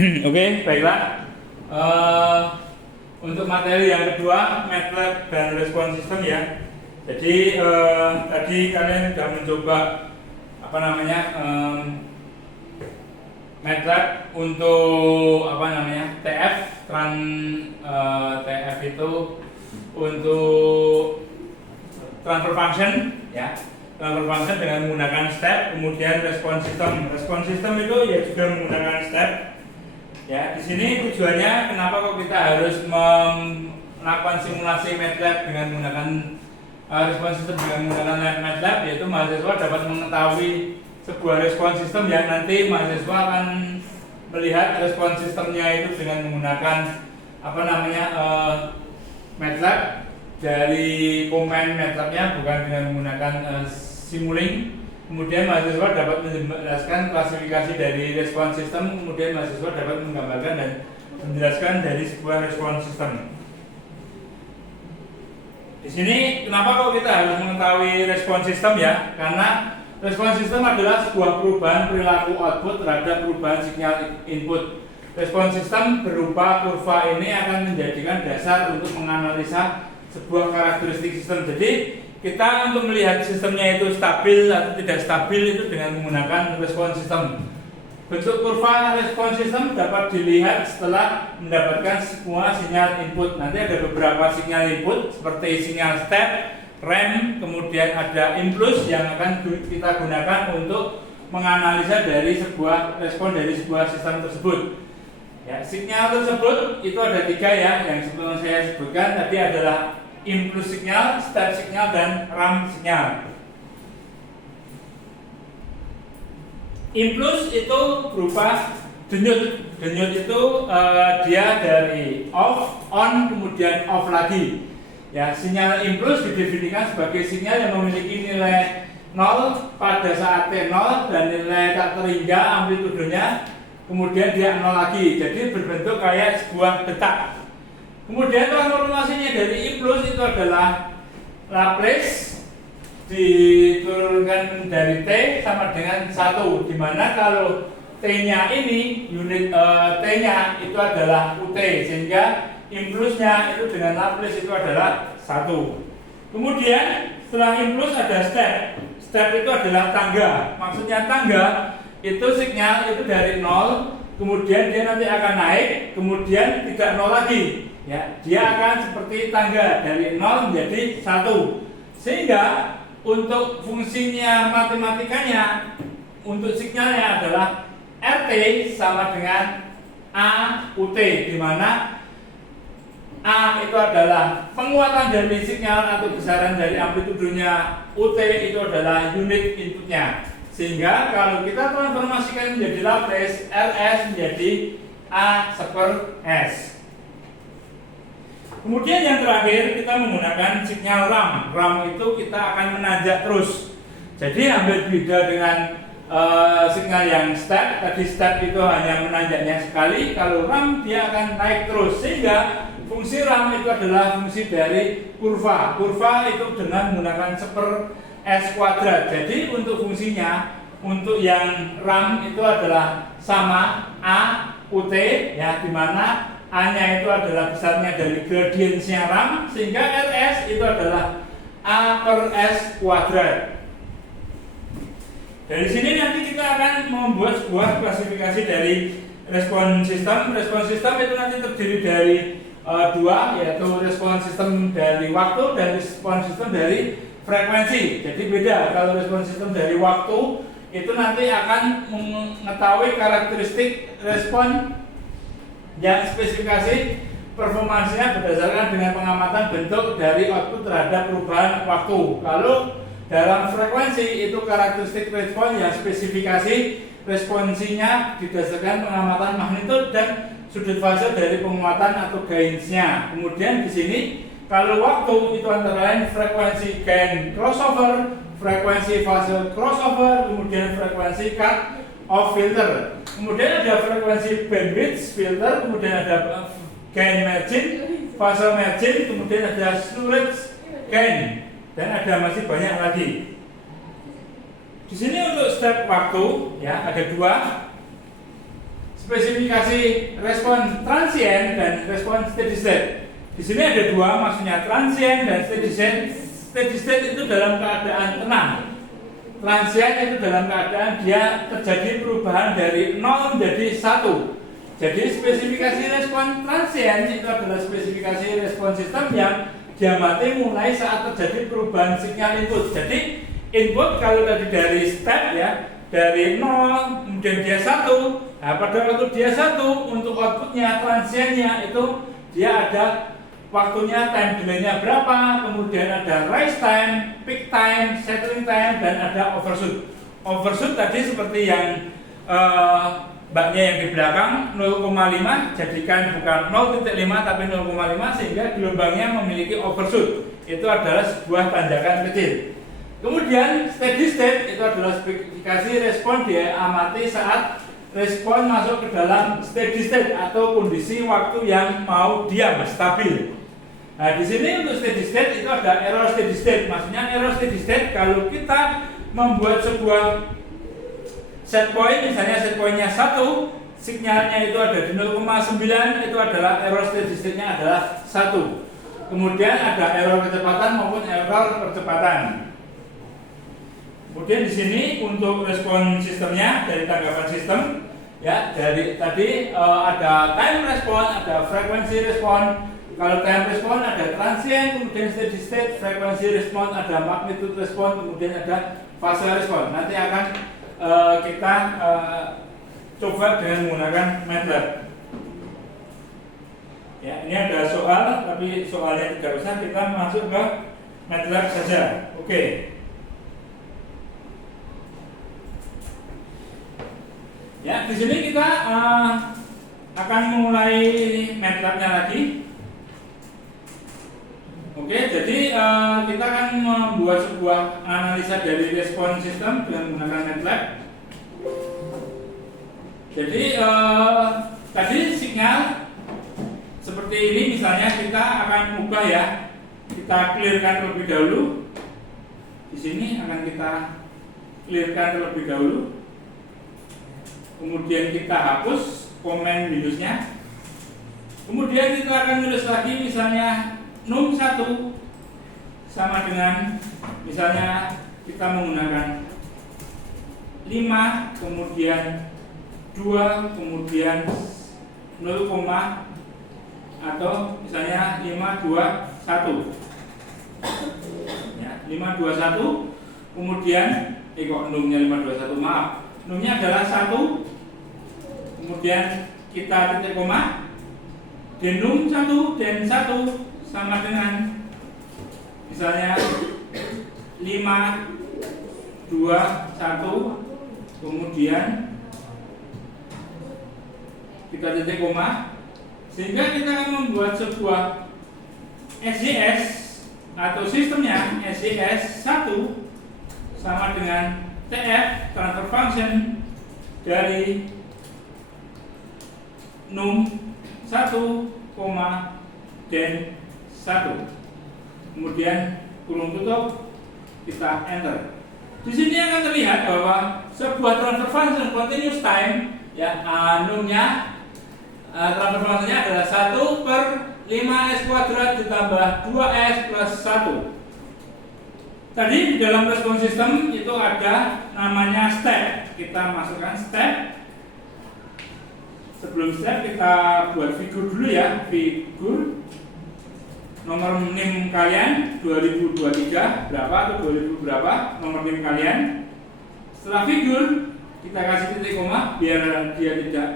Oke, baiklah. Eh, untuk materi yang kedua, MATLAB dan respon sistem ya. Jadi tadi kalian sudah mencoba MATLAB untuk TF TF itu untuk transfer function ya. Transfer function dengan menggunakan step, kemudian respon sistem. Respon sistem itu ya juga menggunakan step. Ya, di sini tujuannya kenapa kok kita harus melakukan simulasi MATLAB dengan menggunakan respon sistem dengan menggunakan MATLAB, yaitu mahasiswa dapat mengetahui sebuah respon sistem yang nanti mahasiswa akan melihat respon sistemnya itu dengan menggunakan MATLAB dari komen MATLAB-nya, bukan dengan menggunakan Simulink. Kemudian mahasiswa dapat menjelaskan klasifikasi dari respon sistem, kemudian mahasiswa dapat menggambarkan dan menjelaskan dari sebuah respon sistem. Di sini kenapa kok kita harus mengetahui respon sistem ya? Karena respon sistem adalah sebuah perubahan perilaku output terhadap perubahan sinyal input. Respon sistem berupa kurva ini akan menjadikan dasar untuk menganalisa sebuah karakteristik sistem. Jadi kita untuk melihat sistemnya itu stabil atau tidak stabil itu dengan menggunakan respon sistem. Bentuk kurva respon sistem dapat dilihat setelah mendapatkan semua sinyal input. Nanti ada beberapa sinyal input seperti sinyal step, rem, kemudian ada impulse yang akan kita gunakan untuk menganalisa dari sebuah respon dari sebuah sistem tersebut. Ya, sinyal tersebut itu ada 3 ya, yang sebelum saya sebutkan tadi adalah impulse signal, step signal, dan ramp signal. Impulse itu berupa denyut. Denyut itu dia dari off, on, kemudian off lagi. Ya, sinyal impulse didefinisikan sebagai sinyal yang memiliki nilai 0 pada saat T0 dan nilai tak terhingga amplitudenya, kemudian dia 0 lagi. Jadi berbentuk kayak sebuah detak. Kemudian transformasinya dari impulse itu adalah Laplace diturunkan dari T sama dengan 1, dimana kalau T-nya ini unit T-nya itu adalah UT, sehingga impulse-nya itu dengan Laplace itu adalah 1. Kemudian setelah impulse ada step. Step itu adalah tangga. Maksudnya tangga itu sinyal itu dari 0, kemudian dia nanti akan naik, kemudian tidak 0 lagi. Ya, dia akan seperti tangga dari 0 menjadi 1. Sehingga untuk fungsinya matematikanya untuk sinyalnya adalah RT sama dengan A UT, di mana A itu adalah penguatan dari sinyal atau besaran dari amplitudenya, UT itu adalah unit inputnya. Sehingga kalau kita transformasikan menjadi Laplace, RS menjadi A per S. Kemudian yang terakhir kita menggunakan sinyal RAM. RAM itu kita akan menanjak terus. Jadi hampir beda dengan sinyal yang step. Tadi step itu hanya menanjaknya sekali. Kalau RAM dia akan naik terus. Sehingga fungsi RAM itu adalah fungsi dari kurva. Kurva itu dengan menggunakan 1/s². Jadi untuk fungsinya, untuk yang RAM itu adalah sama A UT ya, dimana A-nya itu adalah besarnya dari gradiensnya RAM, sehingga RS itu adalah A per S kuadrat. Dari sini nanti kita akan membuat sebuah klasifikasi dari respon sistem. Respon sistem itu nanti terdiri dari 2, yaitu respon sistem dari waktu dan respon sistem dari frekuensi. Jadi beda, kalau respon sistem dari waktu itu nanti akan mengetahui karakteristik respon yang spesifikasi performansinya berdasarkan dengan pengamatan bentuk dari output terhadap perubahan waktu. Kalau dalam frekuensi itu karakteristik respon yang spesifikasi responsinya didasarkan pengamatan magnitude dan sudut fase dari penguatan atau gains-nya. Kemudian di sini kalau waktu itu antara lain frekuensi gain crossover, frekuensi fase crossover, kemudian frekuensi cut off filter. Kemudian ada frekuensi bandwidth filter, kemudian ada gain margin, fase margin, kemudian ada storage gain, dan ada masih banyak lagi. Di sini untuk step waktu ya ada 2. spesifikasi respon transient dan respon steady state. Di sini ada dua, maksudnya transient dan steady state. Steady state itu dalam keadaan tenang. Transient itu dalam keadaan dia terjadi perubahan dari 0 menjadi 1. Jadi spesifikasi respon transient itu adalah spesifikasi respon sistem yang diamati mulai saat terjadi perubahan sinyal input. Jadi input kalau tadi dari step ya, dari 0 kemudian dia 1. Nah, pada waktu dia 1 untuk outputnya transiennya itu dia ada waktunya, time delay-nya berapa, kemudian ada rise time, peak time, settling time, dan ada overshoot. Overshoot tadi seperti yang mbaknya yang di belakang 0,5 jadikan bukan 0,5 tapi 0,5 sehingga gelombangnya memiliki overshoot. Itu adalah sebuah tanjakan kecil. Kemudian steady state itu adalah spesifikasi respon diamati saat respon masuk ke dalam steady state atau kondisi waktu yang mau diam, stabil. Nah, di sini untuk steady state itu ada error steady state. Maksudnya error steady state kalau kita membuat sebuah set point, misalnya set pointnya 1, sinyalnya itu ada di 0,9, itu adalah error steady state-nya adalah 1. Kemudian ada error kecepatan maupun error percepatan. Kemudian di sini untuk respon sistemnya dari tanggapan sistem ya, dari tadi ada time respon, ada frekuensi respon. Kalau time respon ada transient, kemudian steady state, frekuensi respon ada magnitude respon, kemudian ada fase respon. Nanti akan kita coba dengan menggunakan MATLAB. Ya, ini ada soal, tapi soalnya tidak usah, kita masuk ke MATLAB saja. Oke. Ya, di sini kita akan memulai MATLAB-nya lagi. Oke, jadi kita akan membuat sebuah analisa dari respon sistem dengan menggunakan MATLAB. Jadi tadi sinyal seperti ini, misalnya kita akan ubah ya. Kita clearkan terlebih dahulu. Di sini akan kita clearkan terlebih dahulu. Kemudian kita hapus komen Windowsnya. Kemudian kita akan nulis lagi misalnya num 1 sama dengan misalnya kita menggunakan 5 kemudian 2 kemudian 0, atau misalnya 5, 2, 1 ya, 5, 2, 1 kemudian kok numnya 5, 2, 1, maaf, numnya adalah 1 kemudian kita titik koma denum 1 dan 1 sama dengan misalnya 5, 2, 1 kemudian kita titik koma, sehingga kita akan membuat sebuah SJS atau sistemnya SJS 1 sama dengan TF transfer function dari num 1, dan 1. Kemudian kurung tutup, kita enter. Di sini akan terlihat bahwa sebuah transfer function continuous time ya, numnya transfer function-nya adalah 1/5s kuadrat ditambah 2s plus 1. Tadi di dalam respon sistem itu ada namanya step. Kita masukkan step. Sebelum step kita buat figur dulu ya, figur nomor NIM kalian 2023 berapa atau 2000 berapa nomor NIM kalian. Setelah figur kita kasih titik koma biar dia tidak,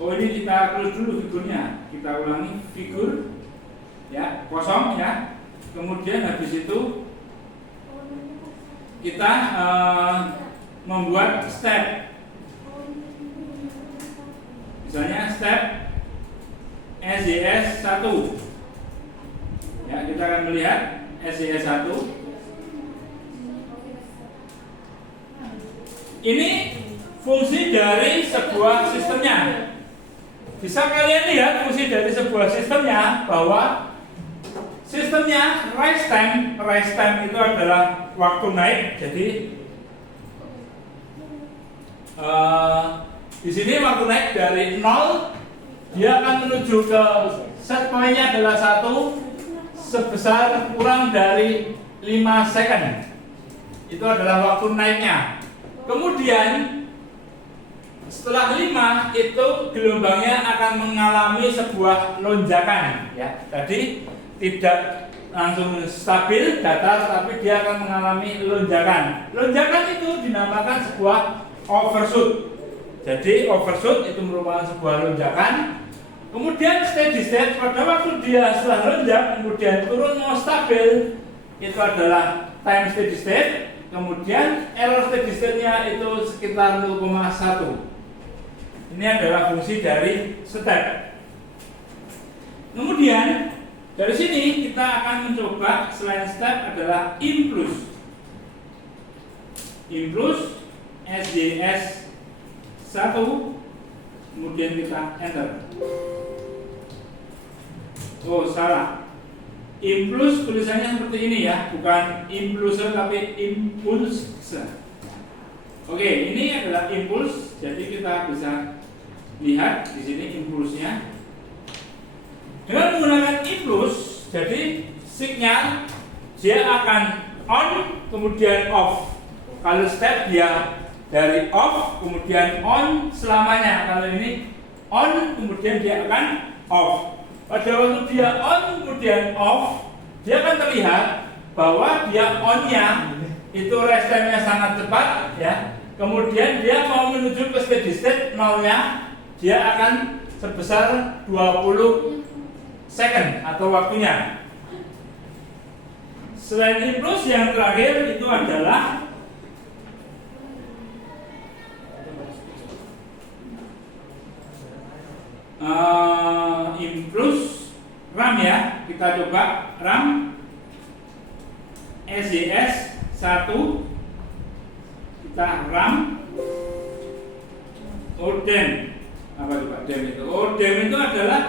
oh ini kita close dulu figurnya, kita ulangi figur ya, kosong ya. Kemudian habis itu kita membuat step, misalnya step SJS 1 ya, kita akan melihat SJS 1 ini fungsi dari sebuah sistemnya. Bisa kalian lihat fungsi dari sebuah sistemnya bahwa sistemnya rise time itu adalah waktu naik. Jadi Di sini waktu naik dari 0, dia akan menuju ke set point-nya adalah 1 sebesar kurang dari 5 second. Itu adalah waktu naiknya. Kemudian setelah 5 itu gelombangnya akan mengalami sebuah lonjakan, ya. Tadi tidak langsung stabil datar, tapi dia akan mengalami lonjakan. Lonjakan itu dinamakan sebuah overshoot. Jadi overshoot itu merupakan sebuah lonjakan. Kemudian steady state pada waktu dia setelah lonjak kemudian turun mau stabil, itu adalah time steady state. Kemudian error steady state-nya itu sekitar 0,1. Ini adalah fungsi dari step. Kemudian dari sini kita akan mencoba selain step adalah impulse. Impulse SJS 1, kemudian kita enter. Oh, salah. Impulse tulisannya seperti ini ya, bukan impulse tapi impulse. Oke, ini adalah impulse. Jadi kita bisa lihat di sini impulsnya. Dengan menggunakan impulse, jadi sinyal dia akan on kemudian off. Kalau step dia dari off kemudian on selamanya. Kalau ini on kemudian dia akan off. Pada waktu dia on kemudian off, dia akan terlihat bahwa dia on-nya itu rest time-nya sangat cepat, ya. Kemudian dia mau menuju ke steady state 0-nya, dia akan sebesar 20 second atau waktunya. Selain impulse yang terakhir itu adalah impulse RAM ya. Kita coba RAM SJS 1, kita RAM ODEM. Apa coba DEM itu? ODEM itu adalah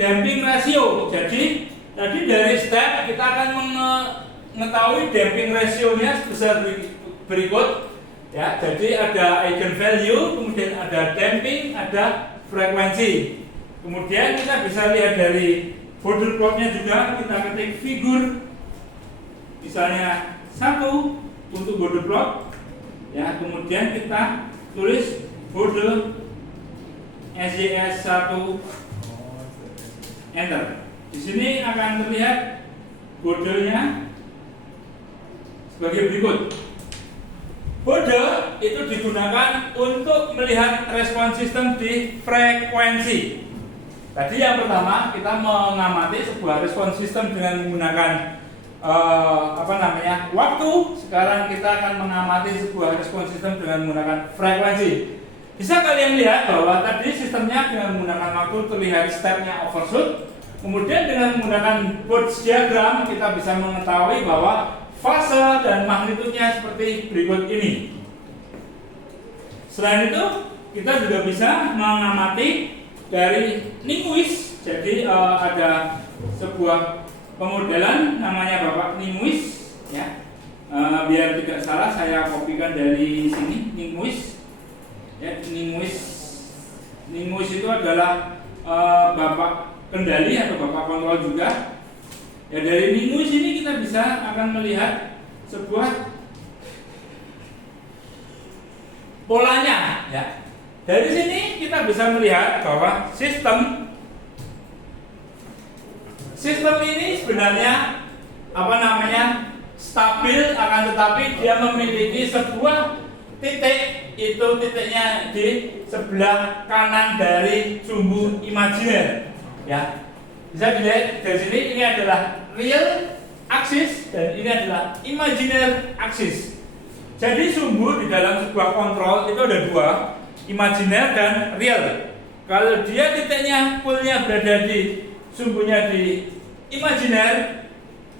damping ratio. Jadi tadi dari step kita akan mengetahui damping rasionya sebesar berikut ya. Jadi ada eigenvalue, kemudian ada damping, ada frekuensi. Kemudian kita bisa lihat dari border plotnya juga, kita ketik figur misalnya 1 untuk border plot ya, kemudian kita tulis border SJS 1 enter. Di sini akan terlihat bordernya sebagai berikut. Border itu digunakan untuk melihat respon sistem di frekuensi. Tadi yang pertama kita mengamati sebuah respon sistem dengan menggunakan waktu. Sekarang kita akan mengamati sebuah respon sistem dengan menggunakan frekuensi. Bisa kalian lihat bahwa tadi sistemnya dengan menggunakan waktu terlihat stepnya overshoot. Kemudian dengan menggunakan Booth diagram kita bisa mengetahui bahwa fase dan magnitudenya seperti berikut ini. Selain itu kita juga bisa mengamati dari Nyquist. Jadi ada sebuah pemodelan namanya Bapak Nyquist ya. Biar tidak salah saya kopikan dari sini Nyquist. Ya, Nyquist itu adalah Bapak kendali atau Bapak kontrol juga. Ya, dari Nyquist ini kita bisa akan melihat sebuah polanya ya. Dari sini kita bisa melihat bahwa sistem ini sebenarnya stabil, akan tetapi dia memiliki sebuah titik, itu titiknya di sebelah kanan dari sumbu imajiner ya. Bisa dilihat dari sini, ini adalah real axis dan ini adalah imaginer axis. Jadi sumbu di dalam sebuah kontrol itu ada dua, imajiner dan real. Kalau dia titiknya poolnya berada di sumbunya di imajiner,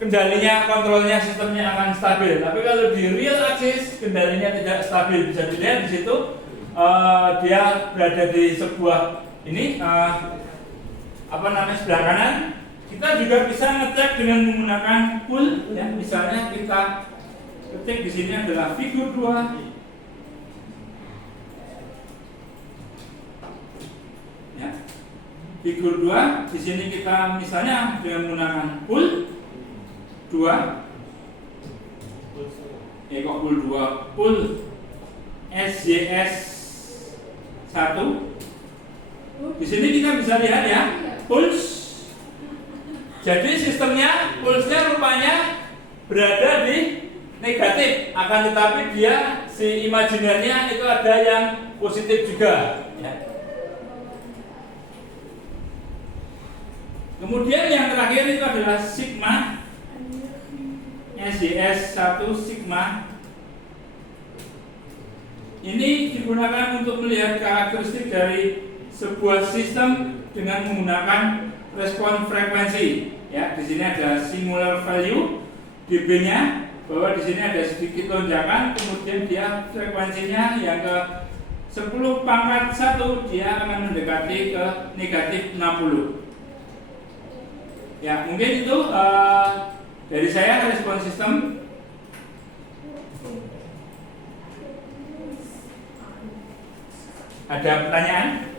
kendalinya, kontrolnya, sistemnya akan stabil. Tapi kalau di real axis, kendalinya tidak stabil. Bisa dilihat di situ dia berada di sebuah ini sebelah kanan. Kita juga bisa ngecek dengan menggunakan pool ya. Misalnya kita ketik di sini adalah figur 2. figur 2. Di sini kita misalnya dengan menggunakan pull 2. Kok pull 2? Pull SJS 1. Di sini kita bisa lihat ya, pulse. Jadi sistemnya pulse-nya rupanya berada di negatif, akan tetapi dia si imajinernya itu ada yang positif juga. Ya. Kemudian yang terakhir itu adalah sigma, SJS 1 sigma. Ini digunakan untuk melihat karakteristik dari sebuah sistem dengan menggunakan respon frekuensi. Ya, di sini ada singular value dB-nya, bahwa di sini ada sedikit lonjakan, kemudian dia frekuensinya yang ke 10 pangkat 1 dia akan mendekati ke negatif 60. Ya, mungkin itu dari saya respon sistem. Ada pertanyaan?